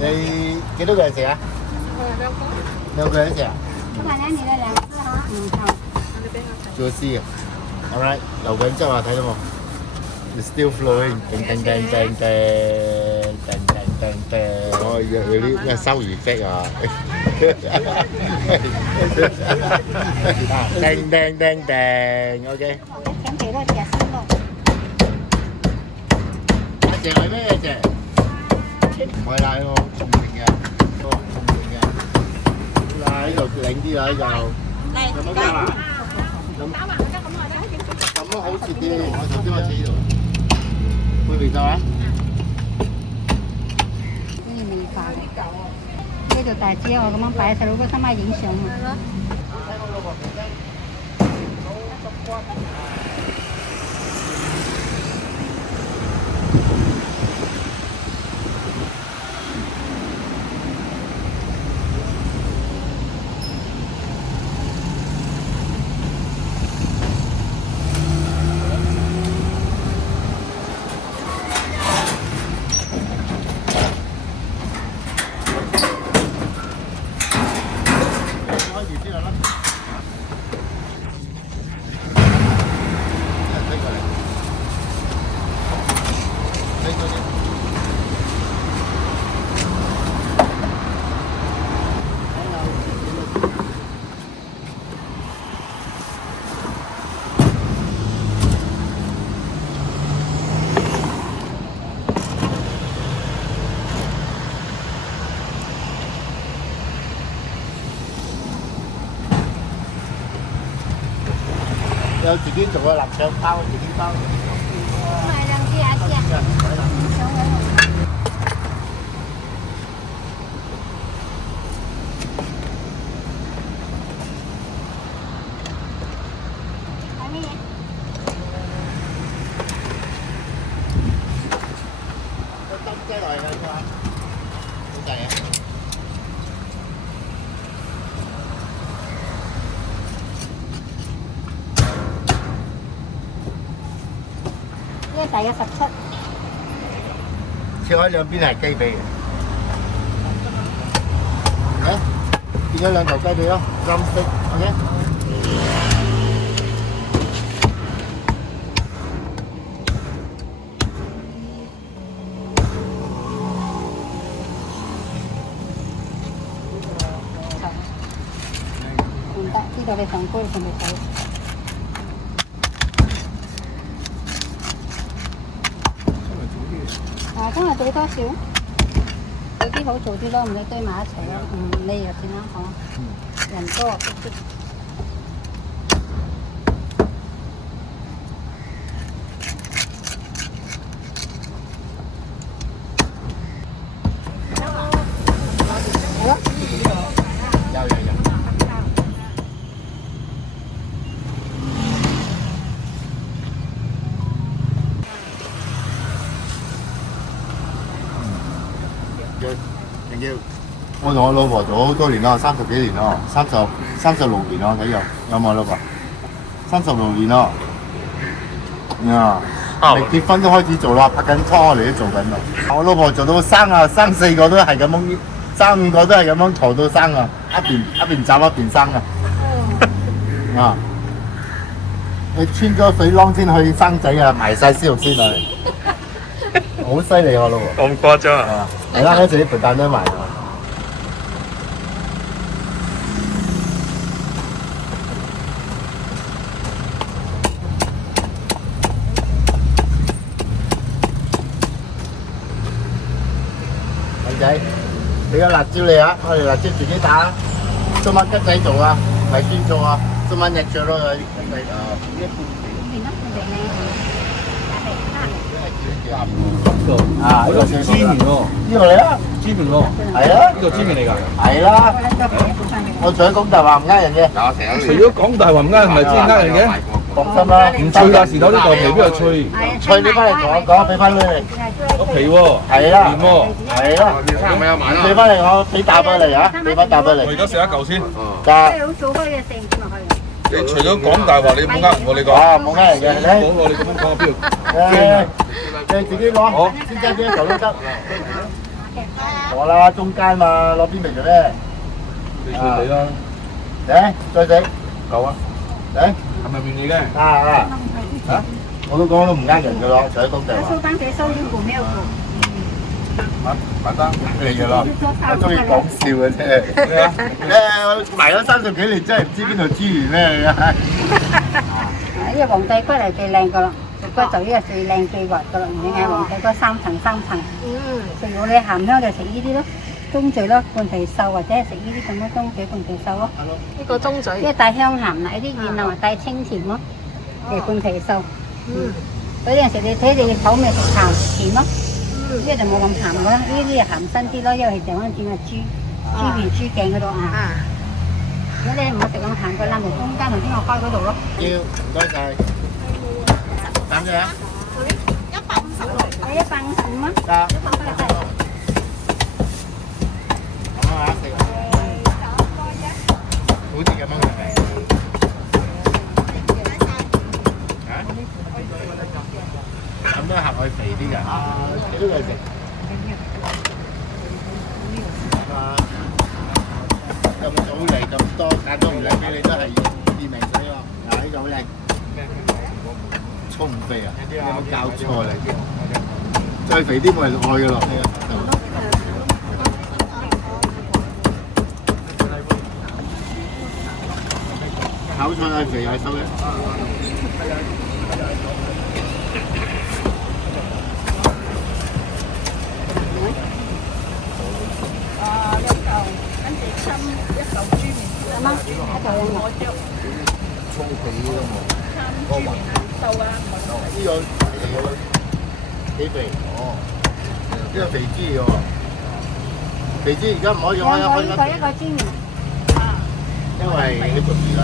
你幾多個人食啊？兩個人食啊？我看见你的两只哈，好。做絲啊 ，alright， 流緊汁啊，睇到冇 ？It's still flowing， 叮叮叮叮叮叮叮叮叮，哦，有啲咩收魚跡啊？叮叮叮叮 ，OK。甜皮肉夾生肉。一隻係咩嘢隻？唔係奶喎，重型嘅，哦，重型嘅。嗱喺度靚啲啦，喺度。有冇加啊？咁好切啲，我頭先話切呢度。會味道啊？中意味化嘅。呢度大隻，我咁樣擺細佬哥心咪影相啊！有自己做個臘腸包，自己包。買兩隻啊，姐。買咩嘢？個汁擠落去㗎嘛，好滯啊！呢個大約17。切開兩邊係雞髀嘅。啊，變咗兩頭雞髀咯，drumstick，OK。唔得，呢度你上高上面睇。啊，今日做多少？有啲好做啲咯，唔使堆埋一齊咯。你又點樣講？人多逼迫。係咯。有。Thank you。我同我老婆做好多年啦，30幾年咯，36年咯，睇有冇老婆？36年咯，啊，未結婚都開始做啦，拍緊拖我哋都做緊啦。我老婆做到生啊，生4個都係咁樣，生5個都係咁樣陀到生啊，一邊走一邊生啊。啊！你穿咗水窿先去生仔啊，埋晒絲肉先啊！好犀利我老婆。咁誇張啊！係啦，一陣啲盆蛋都埋啊！靚仔，俾個辣椒你啊！我哋辣椒自己打啊！今晚吉仔做啊，唔係專做啊！今晚日做咯，吉仔啊！呢一半變得佢哋啊，呢個煎麵喎，呢個嚟啊！煎麵喎，係啊！呢個煎麵嚟㗎。係啦，我除咗講大話唔呃人嘅，除咗講大話唔呃，唔係煎呃人嘅。放心啦，唔脆㗎，時頭呢嚿皮邊度脆？脆你翻嚟同我講，俾翻你。個皮喎，係啦，麵喎。係啦，俾翻嚟我俾打俾你啊，俾翻打俾你。我而家食一嚿先。得。好做開嘅食唔落去。你除咗講大話，你冇呃我，你講。啊，冇呃人嘅，講我，你咁樣講邊度？你自己攞，先揸邊一嚿都得。我啦，中間嘛，攞邊味做咩？你算你啦，嚟，再食，夠啊，嚟，係咪便利嘅？啊！我都講都唔呃人㗎咯，就喺公地話。收單仔收啲股咩股？買單嚟嘅咯，我中意講笑嘅啫。我埋咗30幾年，真係唔知邊度資源咩㗎。呢個皇帝骨係最靚噶啦，骨就呢個最靚最滑噶啦，你嗌皇帝骨3層3層。食到你鹹香就食呢啲咯，中嘴咯，半皮瘦或者係食呢啲咁嘅中嘴半皮瘦咯。呢個中嘴，因為帶香鹹奶啲燕啊，帶清甜咯，嘅半皮瘦。嗰陣時你睇你口味食鹹食甜咯，呢個就冇咁鹹噶啦，呢啲係鹹身啲咯，因為就翻轉個豬皮豬頸嗰度啊。如果你唔好食咁鹹嘅，攬埋中間同邊個開嗰度咯。要，唔該晒。等陣啊。係155蚊。得。咁啊，食。好似咁樣嘅味。嚇？咁都合佢肥啲㗎。呢個食。咁早嚟咁多，揀都唔靚俾你都係意命水喎。嗱，呢個好靚。充唔肥啊？有冇教錯嚟？再肥啲冇人愛㗎咯。炒菜係肥又係瘦嘅。呢個幾肥？哦，呢個肥豬喎，肥豬而家唔可以開一開一個煎麵，因為你焗住啦。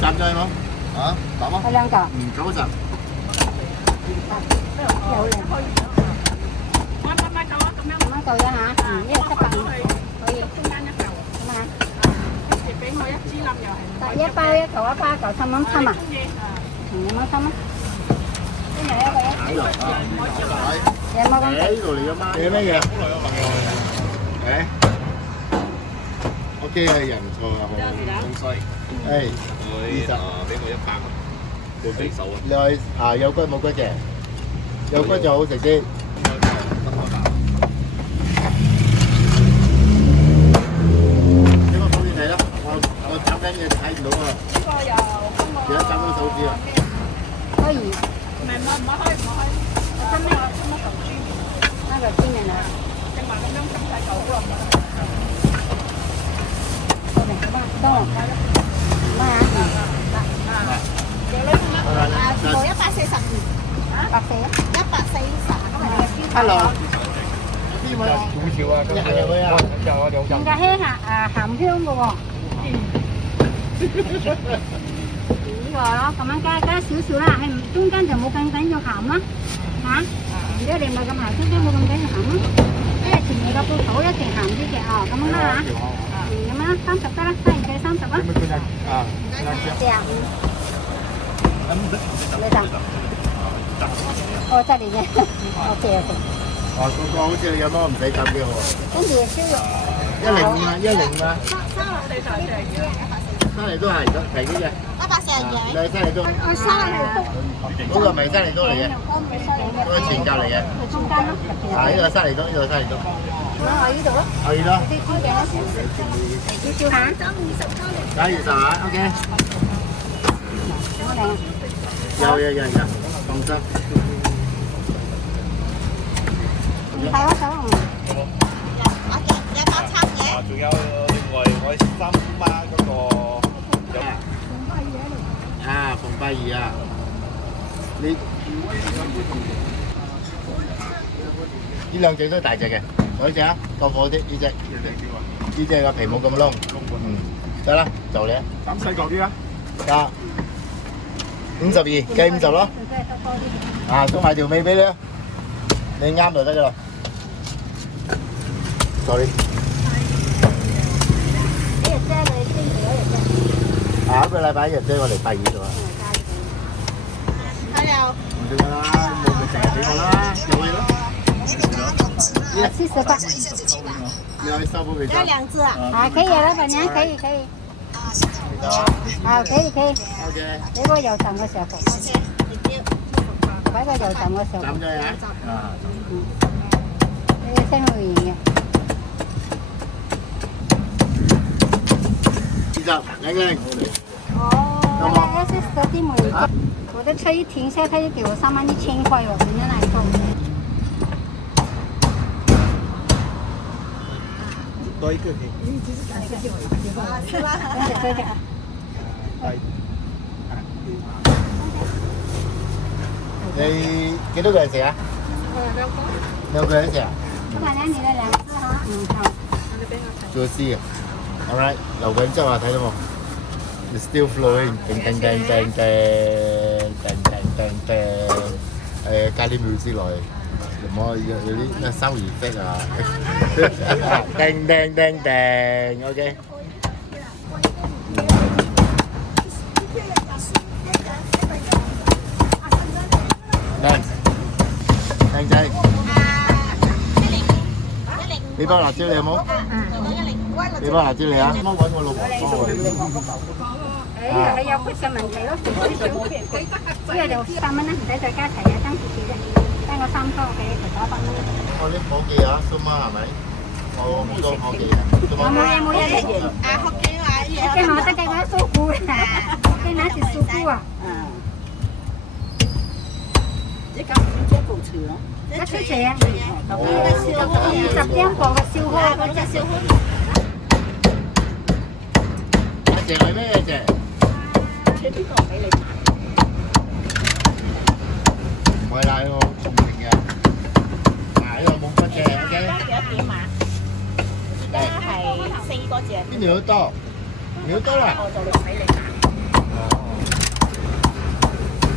斬咗冇？啊，斬啊！有2嚿。90。有靚。5蚊夠啫嚇，呢個750，可以。咁啊。一包一嚿1包9蚊7啊。2蚊7蚊。邊度一個一？有冇咁？呢度嚟㗎嘛？你咩嘢？誒？OK 係人錯啊，好。咁衰。誒，20。俾我100。半肥瘦啊！你啊有骨冇骨嘅？有骨就好食啲。我斬緊嘢睇唔到啊！而家斬到手指啊！可以。唔好開。我真係冇頭豬面。那個煎嘅啦。正話咁樣咁細嚿好啊！好嘅，好嘛，多落去啦。咩啊？全部142，140， Hello。邊位啊？股票啊，一行入去啊！點解香鹹香嘅喎？呢個咯，咁樣加少少啦，係中間就冇咁緊要鹹啦，嚇！如果你唔係咁鹹，中間冇咁緊要鹹咯，因為前面個鋪頭一定鹹啲嘅哦，咁樣啦嚇，咁樣30得啦，32計30啦。啊45。你等。哦，真係嘅，OK。哦，個好似有乜唔使減嘅喎。跟住燒肉。105啊，105啊。生嚟都係平啲嘅。140你係生嚟都。我生嚟都。嗰個唔係生嚟都嚟嘅，嗰個前格嚟嘅。中間咯。啊，呢個生嚟都，呢個生嚟都。我呢度咯。可以咯。啲豬頸咯。要燒下。20啊 ，OK。好靚。有，放心。唔係我手唔。仲有另外我3媽嗰個有。啊，馮拜兒啊，你呢兩隻都大隻嘅，嗰隻啊，夠火啲呢隻，呢隻個皮冇咁窿，得啦，就你啊，斬細嚿啲啊，得52，計50咯，啊，都買條尾俾你啊，你啱就得噶啦，sorry。下一個禮拜日啫，我嚟拜二度啊。唔得啦，冇咪成日俾我啦，有嘢咯。70块。你要烧不给要2只啊？啊，可以啊，老板娘，可以。啊，可以。 ？OK，俾個油站嘅時候，擺個油站嘅時候，斬咗呀？啊，你先去完嘅。 20，靚。哦，SS 嗰啲梅花，我的車一停下，他就給我31000塊哦，人家哪裡做？多一個可以。是吧？真的。你幾多個人食啊？2個人食啊？老闆娘，你的2隻哈，好。做 C 啊 ，Alright， 流緊汁啊，睇到冇 ？It's still flowing， 叮。加啲 music 落去，有啲咩收耳式啊，叮，OK。靚仔，俾包辣椒你有冇？俾包辣椒你啊！啱啱揾我老婆幫我。係有骨嘅問題咯，呢個就3蚊啦，唔使再加齊啊，爭少少啫，爭個3湯俾佢打8蚊。我啲伙計啊，蘇媽係咪？我好多伙計啊。有冇一啊，學幾話嘢？跟我得嘅嗰蘇菇啊，跟拿住蘇菇啊。一間小姐部廚咯，一出錢，20張貨嘅燒開嗰隻燒開。阿姐係咩嘢姐？切邊個俾你？唔係啦，我聰明嘅。嗱，呢個冇骨嘅，OK。幾多點啊？而家係4個字。邊條多？條多啦。我就6俾你打。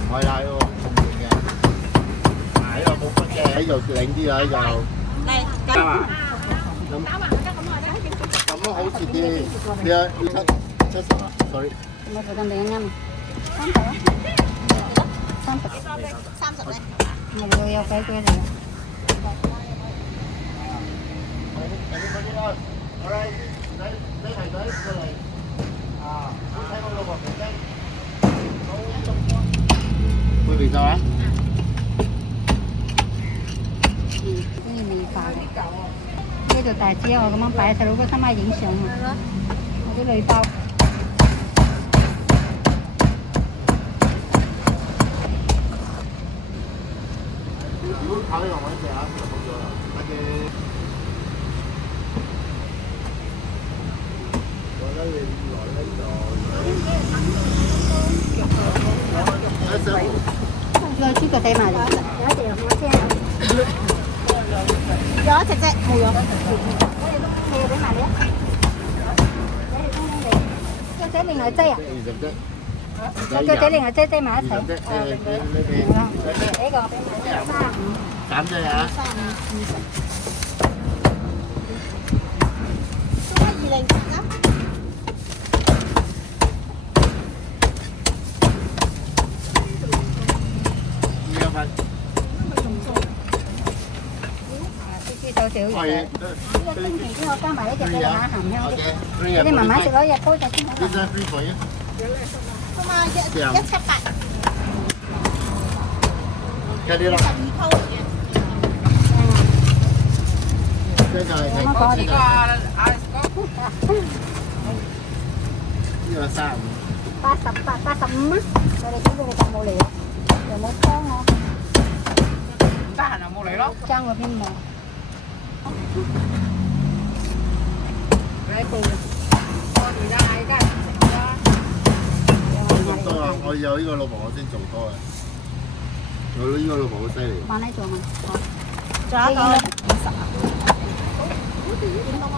唔係啦，我聰明嘅。嗱，呢個冇骨嘅，喺度靚啲啦，呢個。得啊。咁樣好似啲，你啊70啊 ，sorry。冇做咁靚啱，30啊，30咧。冇有鬼鬼嚟嘅。你係仔過嚟啊！你睇我老婆平雞，會味道啊？中意味化嘅。呢度大隻我咁樣擺，細佬哥心媽影相啊！我啲女包。如果考慮落揾隻啊，就好咗啦。乜嘅？我覺得你來呢度，有豬腳仔埋嚟，有一隻我先。有一隻啫，冇咗。你又俾埋你啊！腳仔另外擠啊！ 20隻。腳仔另外擠埋一齊。20隻，你好啦，呢個俾埋你35。減咗啊！做乜200啊？呢一份。豬手少嘢。呢個冰皮先我加埋呢隻嘅馬鹹香啲。你慢慢食咯，入煲就先好。 This one free for you. 咁啊，178，加啲咯。 12溝嚟嘅。呢個係平方呢個35。88、85啊！我哋幾個就冇嚟咯，又冇湯我。得閒就冇嚟咯。爭嗰邊冇。你報我而家嗌梗係唔食啦。咁多啊！我有呢個老婆，我先做多嘅。我呢個老婆好犀利。慢啲做嘛。仲有一個50啊。點多啊？